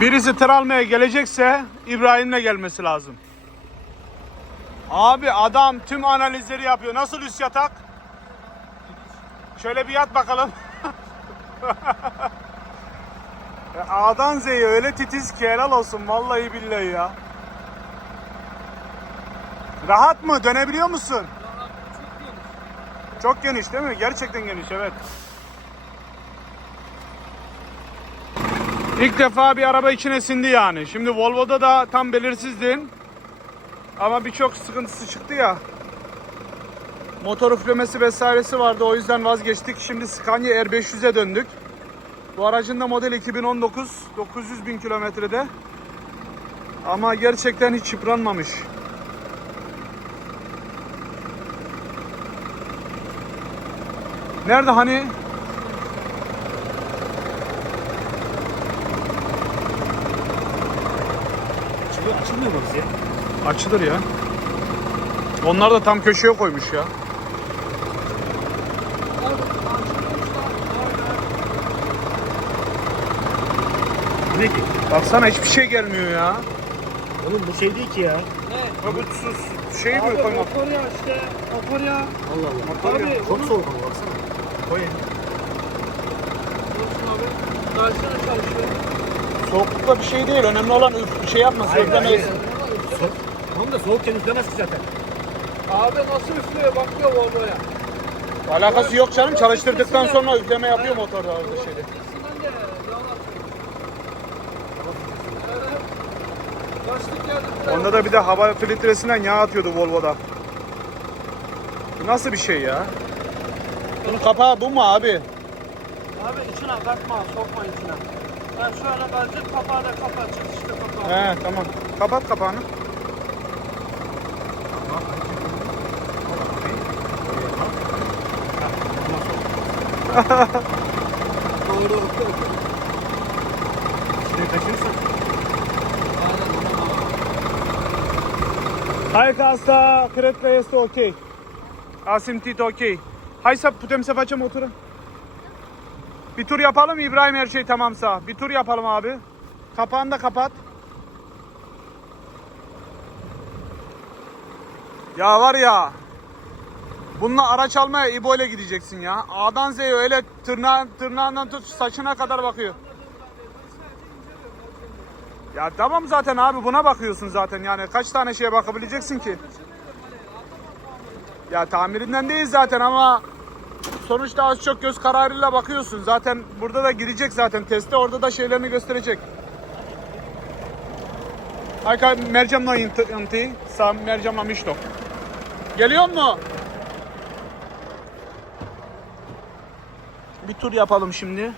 Birisi tır almaya gelecekse İbrahim'le gelmesi lazım. Abi adam tüm analizleri yapıyor. Nasıl üst yatak? Şöyle bir yat bakalım. A'dan Z'ye öyle titiz ki helal olsun vallahi billahi ya. Rahat mı? Dönebiliyor musun? Çok geniş değil mi? Gerçekten geniş evet. İlk defa bir araba içine sindi yani. Şimdi Volvo'da da tam belirsizdin. Ama birçok sıkıntısı çıktı ya. Motor üflemesi vesairesi vardı o yüzden vazgeçtik. Şimdi Scania R500'e döndük. Bu aracın da model 2019 900 bin kilometrede. Ama gerçekten hiç yıpranmamış. Nerede hani? Açılmıyor mu bize? Açılır ya. Onlar da tam köşeye koymuş ya. Ne ki? Baksana hiçbir şey gelmiyor ya. Oğlum bu şey değil ki ya. Ha bu sus şey mi Abi koymak? motor ya işte. Motor ya. Allah Allah. Motor ya. Abi Çok onu- soğuk ama baksana. Koy elini. Olsun abi. Karşına çalışıyor. Soğuklukta bir şey değil. Önemli olan üf, şey yapması. Üflemeyiz. So tamam da soğukken üflemez ki zaten. Abi nasıl üflüyor bakıyor Volvo'ya. Alakası yok canım. Çalıştırdıktan sonra üfleme yapıyor motorda orada şeyde. De. Kaçtık geldik. Onda da bir de hava filtresinden yağ atıyordu Volvo'da. Bu nasıl bir şey ya? Bunun kapağı bu mu abi? Abi içine katma, sokma içine. Ben şöyle bence kapağı da kapat, işte kapağı. He tamam. Kapat kapağını. Doğru. Şimdi kaçırırsan. Hai asta, cred că este ok. A simțit ok. Hai să putem să facem o tură? Bir tur yapalım İbrahim her şey tamamsa. Bir tur yapalım abi. Kapağını da kapat. Ya var ya. Bununla araç almaya İbo ile gideceksin ya. A'dan Z'ye öyle tırnağın, tırnağından tut saçına kadar bakıyor. Ya tamam zaten abi buna bakıyorsun zaten yani kaç tane şeye bakabileceksin ki? Ya tamirinden değil zaten ama sonuçta az çok göz kararıyla bakıyorsun. Zaten burada da gidecek zaten teste orada da şeylerini gösterecek. Hayka mercamla inti, sam mercamla mişto. Geliyor mu? Bir tur yapalım şimdi.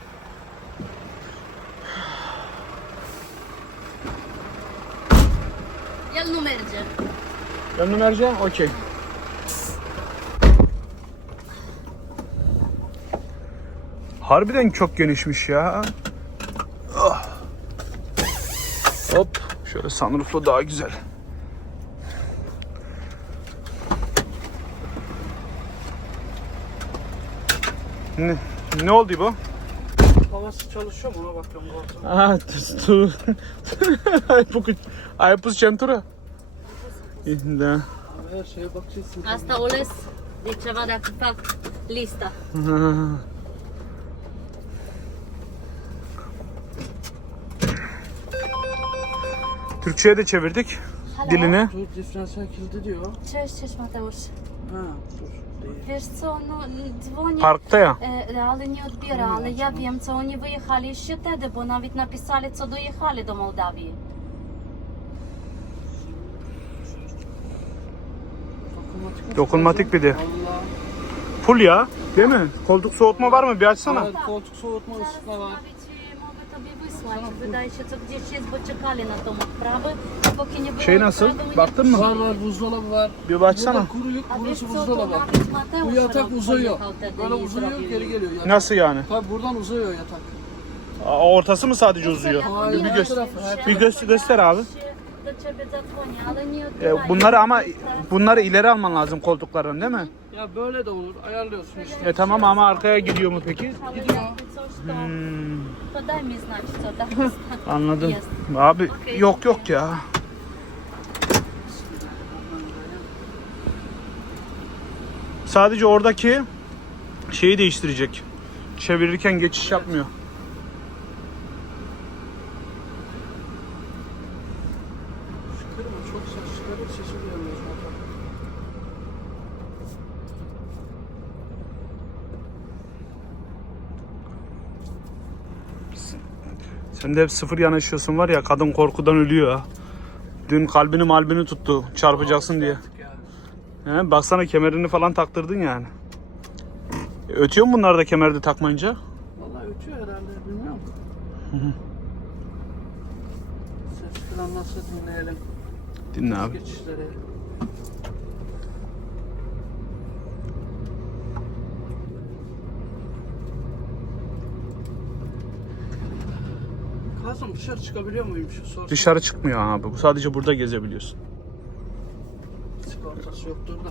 El nu merge. Gönlü merce? Okey. Harbiden çok genişmiş ya. Ah. Hop. Şöyle sunrooflu daha güzel. Ne, ne oldu bu? Havası çalışıyor mu ona bakıyorum. koltuğun. A, tu... Ai pus, ai pus centură? Da. Her şeye bakacaksın. Asta o les de ceva dacă fac lista. Türkçe'ye de çevirdik dilini. Dur diferansiyel kilidi diyor. Ce știi, Mateusz? Ha dur. Değil. Wiesz co, no dzwonię. Parkta ya. E, Ale nie odbiera, ale ja wiem co oni wyjechali ще wtedy, bo nawet napisali co dojechali do Mołdawii. Dokunmatik mi? Dokunmatik bir de. Full ya. Değil mi? Koltuk soğutma var mı? Bir açsana. Evet, koltuk soğutma ısıtma var maç. Şey nasıl? Baktın mı? Var var buzdolabı var. Bir baksana. Burada kuru, A wiesz kurusu co, to buzdolabı var. Bu yatak uzuyor. Böyle i uzuyor geri geliyor. Yatak. Nasıl yani? Tabii buradan uzuyor yatak. Aa, Ortası mı sadece uzuyor? Hayır, Bir her Bir göz göster abi. E, bunları ama bunları ileri alman lazım koltukların değil mi? Ya böyle de olur. Ayarlıyorsun işte. E tamam ama arkaya gidiyor mu peki? Ale. Hmm. подай мне знать, что да. anladım. Yes. Abi Okey. yok yok ya. Sadece oradaki şeyi değiştirecek. Çevirirken geçiş yapmıyor. Sen de hep sıfır yanaşıyorsun var ya kadın korkudan ölüyor ha. Dün kalbini malbini tuttu çarpacaksın diye. He, baksana kemerini falan taktırdın yani. E, Ötüyor mu bunlar da kemerde takmayınca? Vallahi ötüyor herhalde bilmiyorum. Ses falan nasıl dinleyelim. Dinle abi. Geçişleri. Kazım dışarı çıkabiliyor muyum şu sor. Dışarı çıkmıyor abi. Bu sadece burada gezebiliyorsun. Sigortası yoktur da.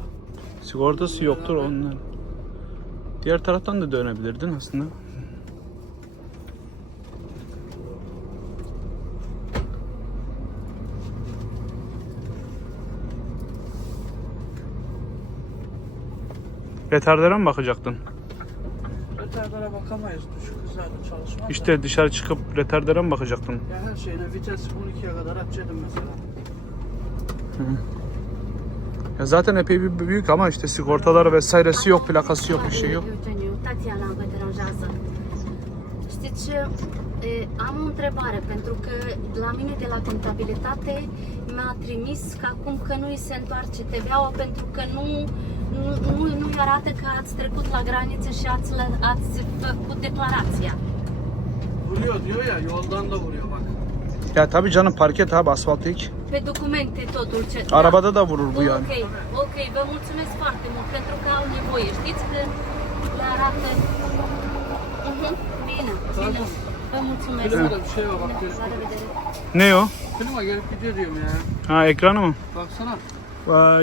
Sigortası yoktur onlar. Diğer taraftan da dönebilirdin aslında. Retardere mi bakacaktın? Bakamayız düşük hızlarda çalışmaz. da. İşte dışarı çıkıp retardere mi bakacaktın? Ya her şeyine vites 12'ye kadar açacaktım mesela. Ya zaten epey bir büyük ama işte sigortaları vesairesi yok, plakası yok, bir şey yok. Știți ce? E, Am o întrebare, pentru că la mine de la contabilitate mi-a trimis că acum că nu îi se întoarce TVA-ul pentru că nu, nu, nu, nu arată că ați trecut la graniță și ați, lă- ați făcut declarația. Vuruyor diyor ya yoldan da vuruyor bak. Ya tabii canım parket abi asfalt ilk. Pe documente totul ce... Arabada da vurur bu yani. Ok, ok, vă mulțumesc foarte mult pentru că au nevoie. Știți că le arată... Mhm, Bine, bine. Vă mulțumesc. Klimada bir şey var bak gelip La gidiyor. revedere. Ne o? Klima gelip gidiyor diyorum ya. Ha ekranı mı? Baksana.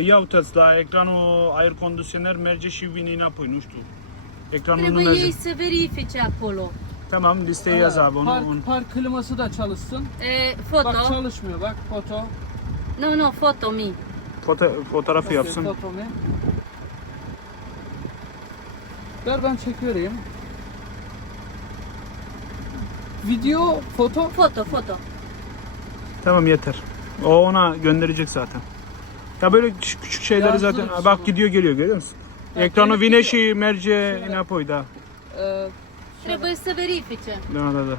Ia uitați la ekranul aer condiționer merge și vine înapoi, nu știu. Ekranul nu Trebuie ei merge. să verifice acolo. Tamam listeye yaz abi onu. Park, onu. park kliması da çalışsın. E, Bak foto. çalışmıyor bak foto. Nu, nu, foto mi. Foto, fotoğrafı Okey, yapsın. Foto ne? Ver ben çekiyorum. Video, foto. Foto, foto. Tamam yeter. O ona gönderecek zaten. Ya böyle küçük, küçük şeyleri Yazdım zaten Ha, bak gidiyor geliyor görüyor musun? Ha, Ekranı gelip vine gidiyor. și merge înapoi, da. Trebuie să verifice. Da, da, da.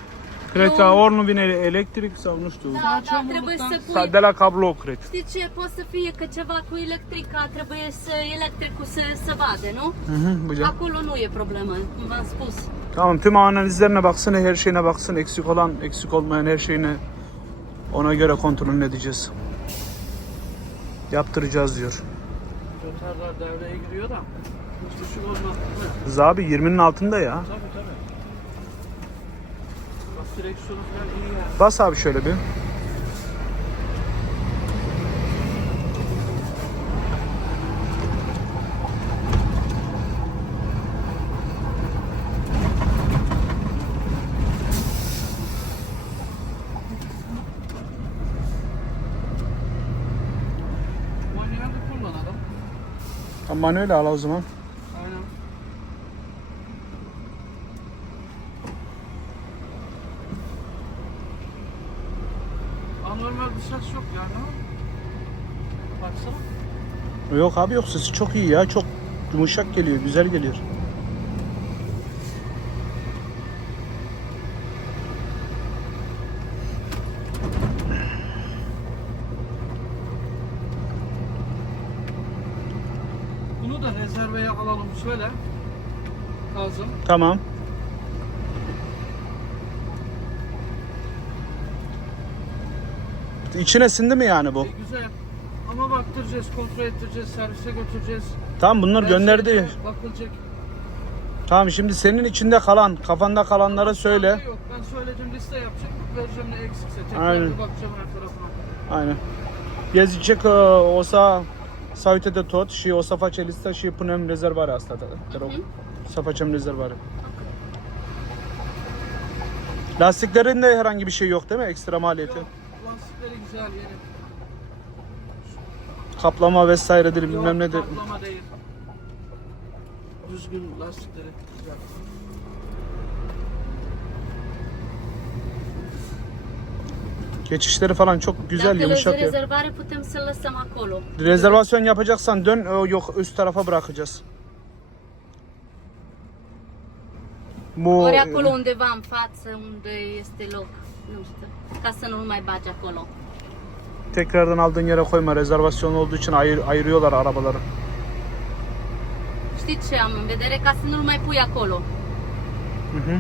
Cred că ori nu vine electric sau nu știu. Da, da, Facem trebuie să Sau pui... de la cablu, cred. Știi ce? Poate să fie că ceva cu electrica, trebuie să electricul să, să vadă, nu? Hı hı, bu can. Acolo nu e problemă, cum v-am spus. Tamam tüm analizlerine baksın, her şeyine baksın. Eksik olan, eksik olmayan her şeyine ona göre kontrolünü edeceğiz. Yaptıracağız diyor. Rötarlar devreye giriyor da. Düşük olmaz. Kız abi 20'nin altında ya. Tabii tabii. Bak direksiyonu falan iyi yani. Bas abi şöyle bir. Manuel al o zaman. Aynen. Anormal bir ses yok yani. Baksana. Yok abi yok sesi çok iyi ya. Çok yumuşak geliyor, güzel geliyor. Rezerveye alalım söyle. Kazım. Tamam. İçine sindi mi yani bu? E, güzel. Ama baktıracağız, kontrol ettireceğiz, servise götüreceğiz. Tamam bunlar Her gönderdi. Bakılacak. Tamam şimdi senin içinde kalan, kafanda kalanları söyle. Yok ben söyledim liste yapacak. Vereceğim ne eksikse. Tekrar Aynen. bir bakacağım her tarafına. Aynen. Jeździcie osa savite de tot și o să face lista și punem rezervarea asta. Te rog. Să facem rezervare. Lastiklerinde herhangi bir şey yok değil mi? Ekstra maliyeti. Yok, lastikleri güzel yeni. Kaplama vesairedir bilmem nedir. kaplama değil. Düzgün lastikleri güzel. Geçişleri falan çok güzel Dacă yumuşak ya. rezervare, putem să lăsăm acolo. Rezervasyon yapacaksan dön o yok üst tarafa bırakacağız. Bu Ori acolo undeva în față, unde este loc. Nu știu, ca să nu-l mai bagi acolo. tekrardan aldığın yere koyma. Rezervasyon olduğu için ayır, ayırıyorlar arabaları. Știi ce am în vedere? Ca să nu-l mai pui acolo. Hı hı.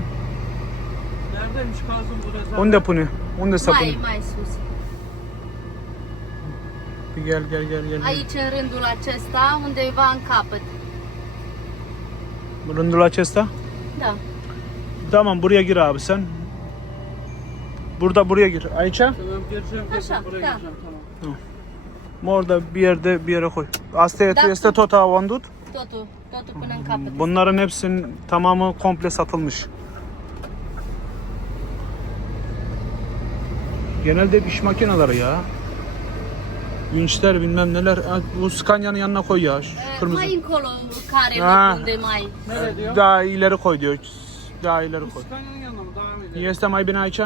Neredeymiş Kazım bu rezerv? Unde pune? Unde să pun? Mai, mai sus. Gel gel gel gel. Aici, în rândul acesta, undeva în capăt. Rândul acesta? Da. Tamam buraya gir abi sen. Burada buraya gir. Ayça? Tamam gireceğim. Gireceğim, buraya da. gireceğim tamam. Orada bir yerde bir yere koy. Asta Da. este tot avondut. Totul, totul până în capăt. Bunların hepsinin tamamı komple satılmış. Genelde hep iş makineleri ya. Vinçler bilmem neler. Ha, Bu Scania'nın yanına koy ya. Şu kırmızı. Ah. loc unde mai... Nereye diyor? Daha ileri koy diyor. Daha ileri koy. Scania'nın yanına mı? Devam edelim. Este mai bine aici?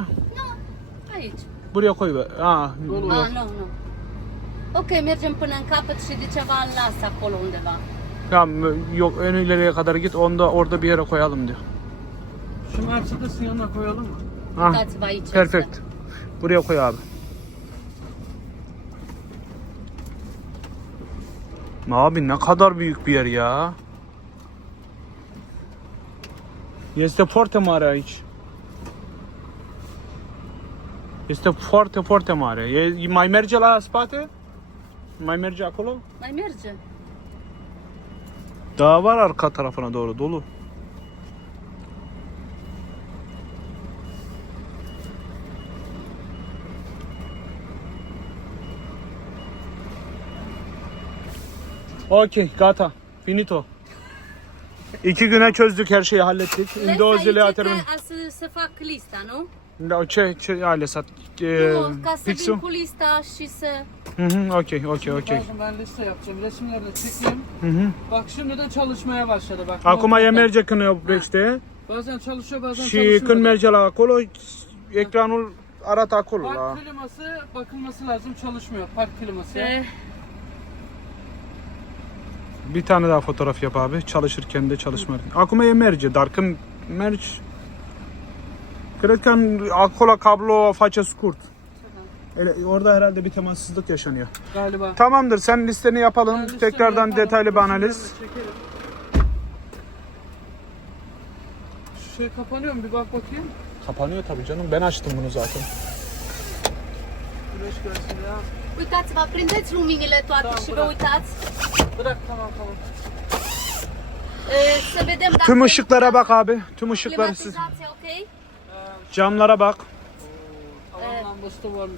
Aici. Buraya koy be. Ha, Dolu. Ah, nu, nu. Ok, mergem până în capăt și de ceva îl las acolo undeva. Tamam yok en ileriye kadar git onda orada bir yere koyalım diyor. Şu Mercedes'in yanına koyalım mı? Ha, Uitați-vă aici. perfect. Buraya koy abi. Abi ne kadar büyük bir yer ya. Este foarte mare aici. Este foarte, foarte mare. E, mai merge la spate? Mai merge acolo? Mai merge. Daha var arka tarafına doğru dolu. Okey, gata. Finito. İki güne çözdük her şeyi hallettik. Şimdi o zile atarım. a să, fac lista, nu? Da, ce, ce ai lăsat? E, Nu, ca să vin cu lista și să... Hı hı, okey, okey, okey. Kazım ben liste yapacağım. Resimlerini çekeyim. Hı hı. Bak şimdi de çalışmaya başladı bak. Acum Notlarda. e merge când ne oprește Bazen çalışıyor bazen și çalışmıyor. când merge la acolo, ecranul arată acolo. La... Park kliması bakılması lazım çalışmıyor. Park kliması. Eh, Bir tane daha fotoğraf yap abi. Çalışırken de çalışmarken. Acum e merge, dar când mergi... Cred că acolo cablo face scurt. Ele- Orada herhalde bir temassızlık yaşanıyor. Galiba. Tamamdır sen listeni yapalım. Listemi Tekrardan yapalım, detaylı bir analiz. çekelim. Şey kapanıyor mu bir bak bakayım. Kapanıyor tabii canım. Ben açtım bunu zaten. Güneş görsün ya. Uitați-vă, prindeți luminile toate Da, și vă uitați. Bırak tamam tamam. Să vedem dacă... Tüm ışıklara bak abi. Tüm ışıkları siz. Camlara bak. Lambası lan.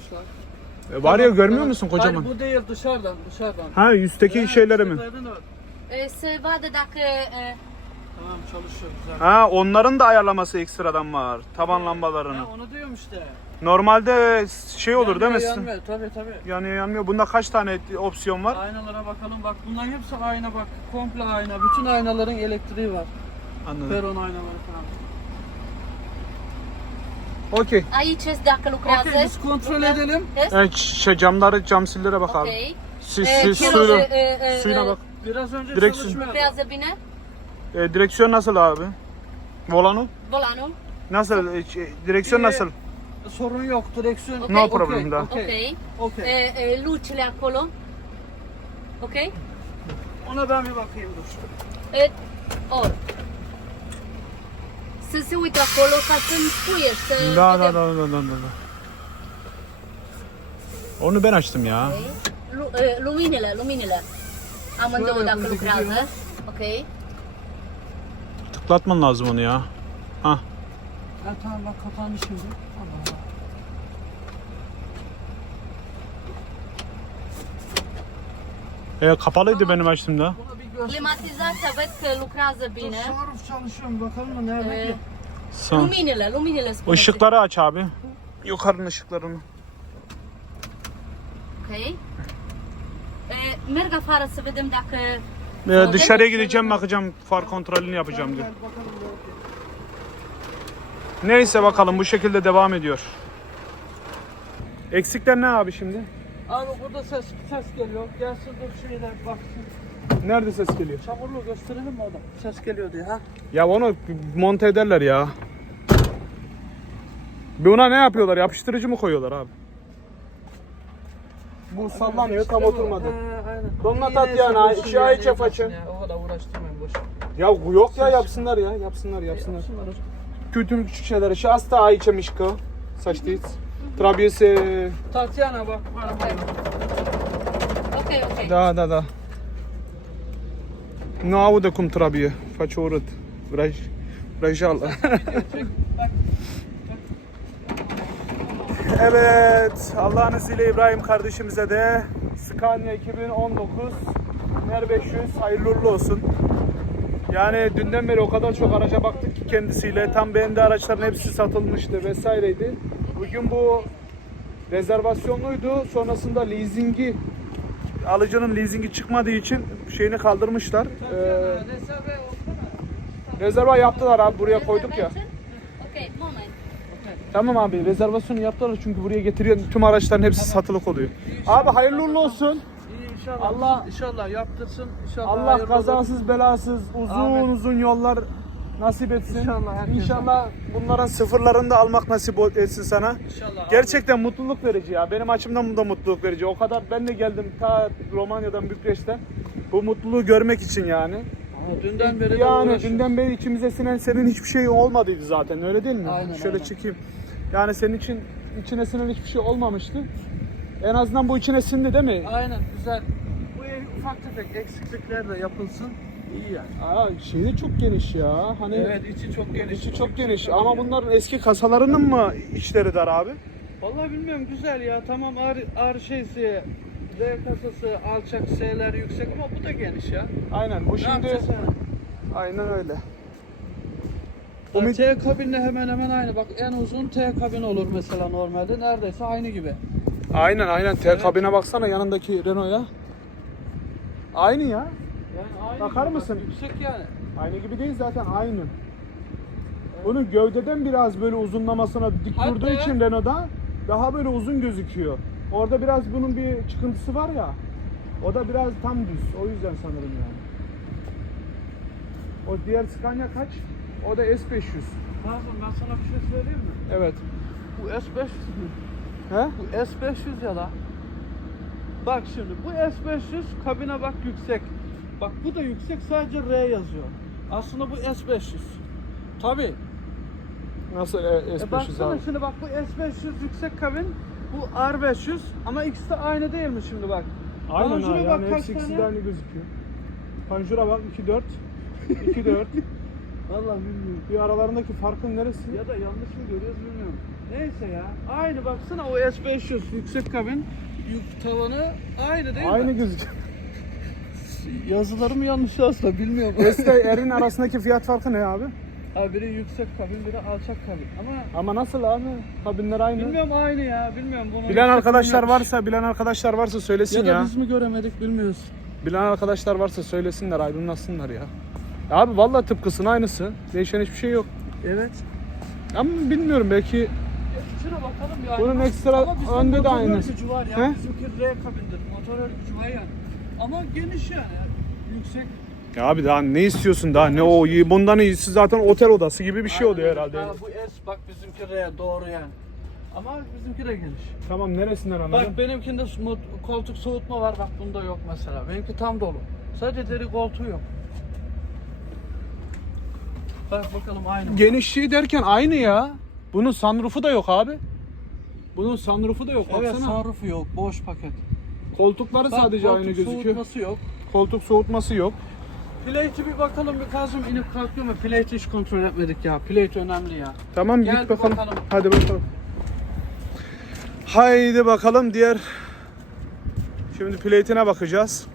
E, var ya görmüyor Tamam. musun kocaman? Hayır bu değil dışarıdan dışarıdan. Ha üstteki Evet, şeyleri mi? vadă dacă... eh, Tamam çalışıyor güzel. Ha onların da ayarlaması ekstradan var. Taban lambalarını. Ha, onu diyorum işte. Normalde şey olur değil mi? Yanmıyor, tabii tabii. Yanıyor yanmıyor. Bunda kaç tane opsiyon var? Aynalara bakalım bak bunların hepsi ayna bak. Komple ayna. Bütün aynaların elektriği var. Anladım. Peron aynaları falan. Okey. Aici dacă lucrează. Okey biz kontrol edelim. Yes? Evet, şey camları, camsillere bak abi. Ok. Siz, Eh, siz ce- suyla, eh, eh, eh, suyuna bak. Biraz önce Direksiyon. çalışmıyor. Lucrează bine? E, direksiyon nasıl abi? Volanul? Volanul? Nasıl? E, şey, direksiyon İyi. nasıl? Sorun yok direksiyon. No Okey, problem, da. Okey. Ok. Okey. Eh, eh, Lucile acolo? Ok? Ona ben bir bakayım dur. Eh, Or. Să se uite acolo ca să-mi spui să Da, da, vedem. da, da, da, da. da. Onu ben açtım ya. Lu- eh, Luminile, luminile. Amândouă Şöyle dacă lucrează. Ok. Tıklatman lazım onu ya. Ha. Ha tamam bak kapandı şimdi. Allah Allah. E, kapalıydı benim açtığımda. Climatizația văd că lucrează bine. Tasarruf çalışıyor mu bakalım mı nerede Ee, ki? Sağ. Luminile, luminile spune. Işıkları aç abi. Yukarının ışıklarını. Ok. E, merg afară să vedem dacă... Ee, dışarıya gideceğim bakacağım far kontrolünü yapacağım diyor. Neyse bakalım bu şekilde devam ediyor. Eksikler ne abi şimdi? Abi burada ses ses geliyor. Gelsin dur şeyler baksın. Nerede ses geliyor? Çamurlu gösterelim mi orada? Ses geliyor diye ha. Ya onu monte ederler ya. Buna ne yapıyorlar? Yapıştırıcı mı koyuyorlar abi? Bu sallanıyor tam oturmadı. He, aynen. Donla İyi, tat neyse, yani, ayı ya, çapaçı. ya, O kadar uğraştırmayın boş. Ya yok ya yapsınlar ya yapsınlar yapsınlar. Yapsınlar o zaman. Kültür küçük şeyler. Şu hasta aici mișcă, să Tatyana bak bana bak. Ok, ok. Da, da, da. Nu aude cum trebuie. Face urât. Vraj... Vrajală. evet. Allah'ın izniyle İbrahim kardeşimize de Scania 2019 R500 hayırlı uğurlu olsun. Yani dünden beri o kadar çok araca baktık ki kendisiyle. Tam beğendi araçların hepsi satılmıştı vesaireydi. Bugün bu rezervasyonluydu. Sonrasında leasingi alıcının leasingi çıkmadığı için şeyini kaldırmışlar. Ee, rezerva yaptılar abi buraya koyduk ya. Tamam abi rezervasyonu yaptılar çünkü buraya getiriyor tüm araçların hepsi satılık oluyor. Abi hayırlı uğurlu olsun. İnşallah. Allah- inşallah yaptırsın. İnşallah Allah hayırlı olur. kazasız belasız uzun Amin. uzun yollar nasip etsin. İnşallah herkese. İnşallah bunların sıfırlarını da almak nasip ol- etsin sana. İnşallah. Gerçekten mutluluk verici ya. Benim açımdan bu da mutluluk verici. O kadar ben de geldim ta Romanya'dan Bükreş'ten. Bu mutluluğu görmek için yani. Ama dünden beri de yani uğraşıyoruz. dünden beri içimize sinen senin hiçbir şey olmadıydı zaten öyle değil mi? Aynen, Şöyle aynen. çekeyim. Yani senin için içine sinen hiçbir şey olmamıştı. En azından bu içine sindi değil mi? Aynen güzel. Bu ev ufak tefek eksiklikler de yapılsın. İyi yani. Aa, de çok geniş ya. Hani Evet içi çok geniş. içi çok geniş ama bunların eski kasalarının mı içleri dar abi? Vallahi bilmiyorum güzel ya. Tamam ağır, ağır şeysi, Z kasası, alçak S'ler yüksek ama bu da geniş ya. Aynen bu Ne şimdi yapacağız yani? aynen öyle. Bu T kabinle hemen hemen aynı. Bak en uzun T kabin olur mesela normalde. Neredeyse aynı gibi. Aynen aynen. T kabine baksana yanındaki Renault'a. Aynı ya. Yani aynı Bakar gibi. mısın? Yüksek yani. Aynı gibi değil zaten aynı. Bunun gövdeden biraz böyle uzunlamasına dik Hatta- durduğu için Renault'da daha böyle uzun gözüküyor. Orada biraz bunun bir çıkıntısı var ya. O da biraz tam düz. O yüzden sanırım yani. O diğer Scania kaç? O da S500. Pardon ben sana bir şey söyleyeyim mi? Evet. Bu S500 mü? He? Bu S500 ya da. Bak şimdi bu S500 kabine bak yüksek. Bak bu da yüksek sadece R yazıyor. Aslında bu S500. Tabi. Nasıl e, E S500 baksana abi? şimdi bak bu S500 yüksek kabin. Bu R500 ama ikisi de aynı değil mi şimdi bak. Aynen bak yani kaç hepsi ikisi de aynı gözüküyor. Panjura bak 2.4 2.4 Vallahi bilmiyorum. Bir aralarındaki farkın neresi? Ya da yanlış mı görüyoruz bilmiyorum. Neyse ya. Aynı baksana o S500 yüksek kabin. Yük tavanı aynı değil Aynı mi? gözüküyor. Yazılarım yanlış aslında bilmiyorum. S ile R'in arasındaki fiyat farkı ne abi? Ha biri yüksek kabin, biri alçak kabin. Ama Ama nasıl abi? Kabinler aynı. bilmiyorum aynı ya, bilmiyorum. Bunu Bilen yüksek arkadaşlar varsa, bilen arkadaşlar varsa söylesin ya ya. da biz mi göremedik bilmiyoruz. Bilen arkadaşlar varsa söylesinler, aydınlatsınlar ya. Ya Abi vallahi tıpkısının aynısı. Değişen hiçbir şey yok. Evet. Ama bilmiyorum belki Şuna bakalım ya. Bunun ekstra Ama bizim önde de motor aynı. örgücü var ya. He? Bizimki R kabindir. Motor örgücü var yani. Ama geniş yani. Yüksek. ya abi daha ne istiyorsun daha ne o bundan iyisi zaten otel odası gibi bir şey oluyor Aynen. herhalde. Ha, bu S bak bizimki R doğru yani. Ama bizimki de geniş. Tamam neresinden anladın? Bak benimkinde koltuk soğutma var bak bunda yok mesela. Benimki tam dolu. Sadece deri koltuğu yok. Bak bakalım aynı. mı? Genişliği derken aynı ya. Bunun sunroofu da yok abi. Bunun sunroofu da yok. Evet Baksana. sunroofu yok. Boş paket. Koltukları Bak, sadece koltuk aynı gözüküyor. soğutması yok. Koltuk soğutması yok. Plate'i bir bakalım bir kazım inip kalkıyor mu? Plate'i hiç kontrol etmedik ya. Plate önemli ya. Tamam Gel git bir bakalım. bakalım. Hadi bakalım. Haydi bakalım diğer Şimdi plate'ine bakacağız.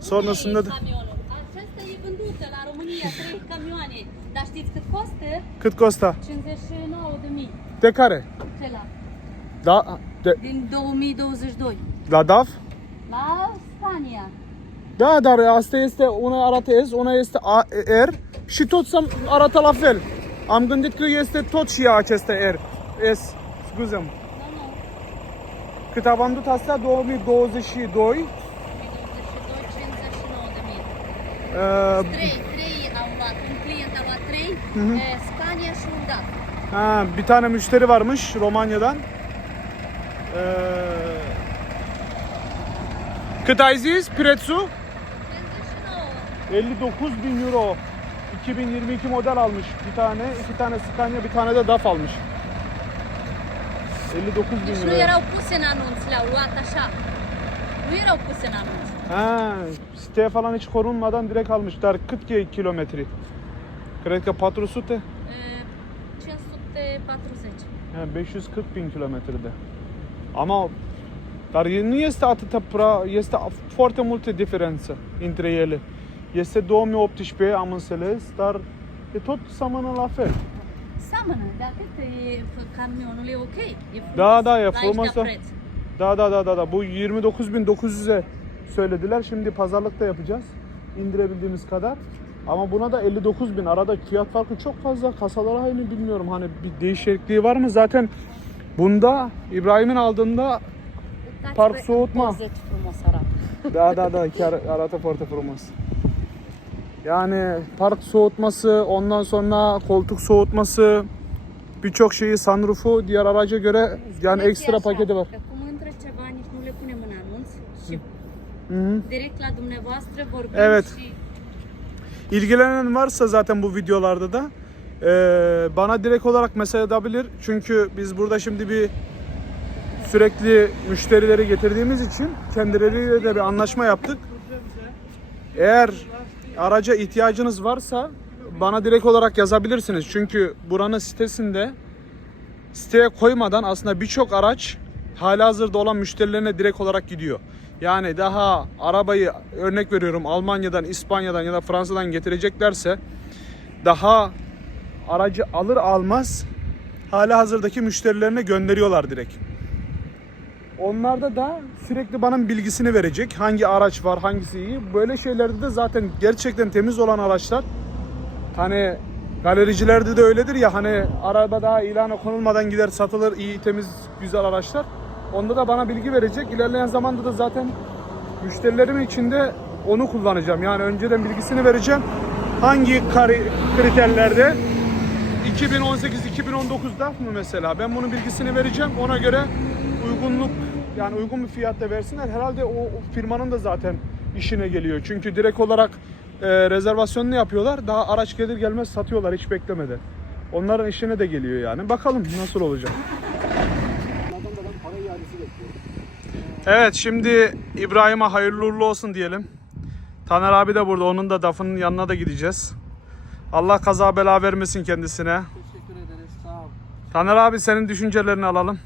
Sonrasında da Camionul. Aceasta vândută la România, trei camioane. Dar știți cât costă? Cât costă? 59 de mii. De care? Cela. Da, de, Din 2022. la DAF? La Spania. Da, dar asta este, una arată S, una este A, R și tot să arată la fel. Am gândit că este tot și ea aceste R. S, scuză Nu, nu. Cât am vândut astea? 2022. 2022, 59 de mii. Uh, Trei, trei au luat. Un client a luat trei. Mhm. eh, și un DAF. ha, bir tane müşteri varmış Romanya'dan. Ee, zis? Prețul? 59. 59 bin euro. 2022 model almış bir tane, iki tane Scania, bir tane de DAF almış. 59 bin Deci nu euro. erau puse în anunț, le-au luat așa. Nu erau puse în anunț. Ha, siteye falan hiç korunmadan direkt almışlar 40 kilometre. Cred că 400. Eh, 540. Ha, 540 bin kilometrede. Ama dar e- nu este atâta prea, este foarte multe diferențe între ele. Este 2018, am înțeles, dar e tot seamănă la fel. Seamănă, de atât e, camionul e ok. E frumos. Da, da, e frumos, da. Da da da da bu 29.900'e söylediler. Şimdi pazarlıkta yapacağız. İndirebildiğimiz kadar. Ama buna da 59.000 arada fiyat farkı çok fazla. Kasaları aynı bilmiyorum hani bir değişikliği var mı? Zaten bunda İbrahim'in aldığında În soğutma. da da da arată foarte frumos. Yani park soğutması, ondan sonra koltuk soğutması, birçok şeyi sunroofu diğer araca göre yani ekstra paketi var. Că cum intră ceva, nici nu le punem în anunț și Hı hı. direct la dumneavoastră vorbim Evet. și İlgilenen varsa zaten bu videolarda da bana direkt olarak mesaj edebilir. Çünkü biz burada şimdi bir sürekli müşterileri getirdiğimiz için kendileriyle de bir anlaşma yaptık. Eğer araca ihtiyacınız varsa bana direkt olarak yazabilirsiniz. Çünkü buranın sitesinde siteye koymadan aslında birçok araç halihazırda olan müşterilerine direkt olarak gidiyor. Yani daha arabayı örnek veriyorum Almanya'dan, İspanya'dan ya da Fransa'dan getireceklerse daha aracı alır almaz halihazırdaki müşterilerine gönderiyorlar direkt. Onlarda da sürekli bana bilgisini verecek. Hangi araç var, hangisi iyi. Böyle şeylerde de zaten gerçekten temiz olan araçlar Hani galericilerde de öyledir ya hani araba daha ilana konulmadan gider satılır iyi temiz güzel araçlar. Onda da bana bilgi verecek. İlerleyen zamanda da zaten müşterilerim için de onu kullanacağım. Yani önceden bilgisini vereceğim. Hangi kriterlerde 2018-2019'da mı mesela ben bunun bilgisini vereceğim. Ona göre uygunluk yani uygun bir fiyatta versinler. Herhalde o, o firmanın da zaten işine geliyor. Çünkü direkt olarak e, rezervasyonunu yapıyorlar. Daha araç gelir gelmez satıyorlar hiç beklemeden. Onların işine de geliyor yani. Bakalım nasıl olacak. Evet şimdi İbrahim'e hayırlı uğurlu olsun diyelim. Taner abi de burada. Onun da dafının yanına da gideceğiz. Allah kaza bela vermesin kendisine. Teşekkür ederiz. Sağ ol. Taner abi senin düşüncelerini alalım.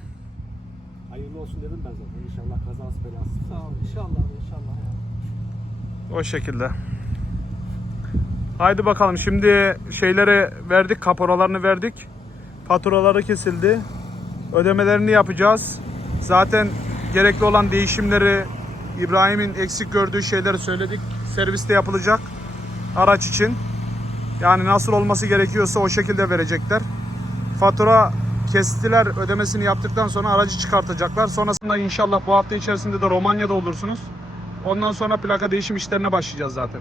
Hayırlı olsun dedim ben zaten. İnşallah kazası belası. Sağ ol. İnşallah inşallah. Ya. O şekilde. Haydi bakalım şimdi şeyleri verdik, kaporalarını verdik. Faturaları kesildi. Ödemelerini yapacağız. Zaten gerekli olan değişimleri İbrahim'in eksik gördüğü şeyleri söyledik. Serviste yapılacak araç için. Yani nasıl olması gerekiyorsa o şekilde verecekler. Fatura kestiler, ödemesini yaptıktan sonra aracı çıkartacaklar. Sonrasında inşallah bu hafta içerisinde de Romanya'da olursunuz. Ondan sonra plaka değişim işlerine başlayacağız zaten.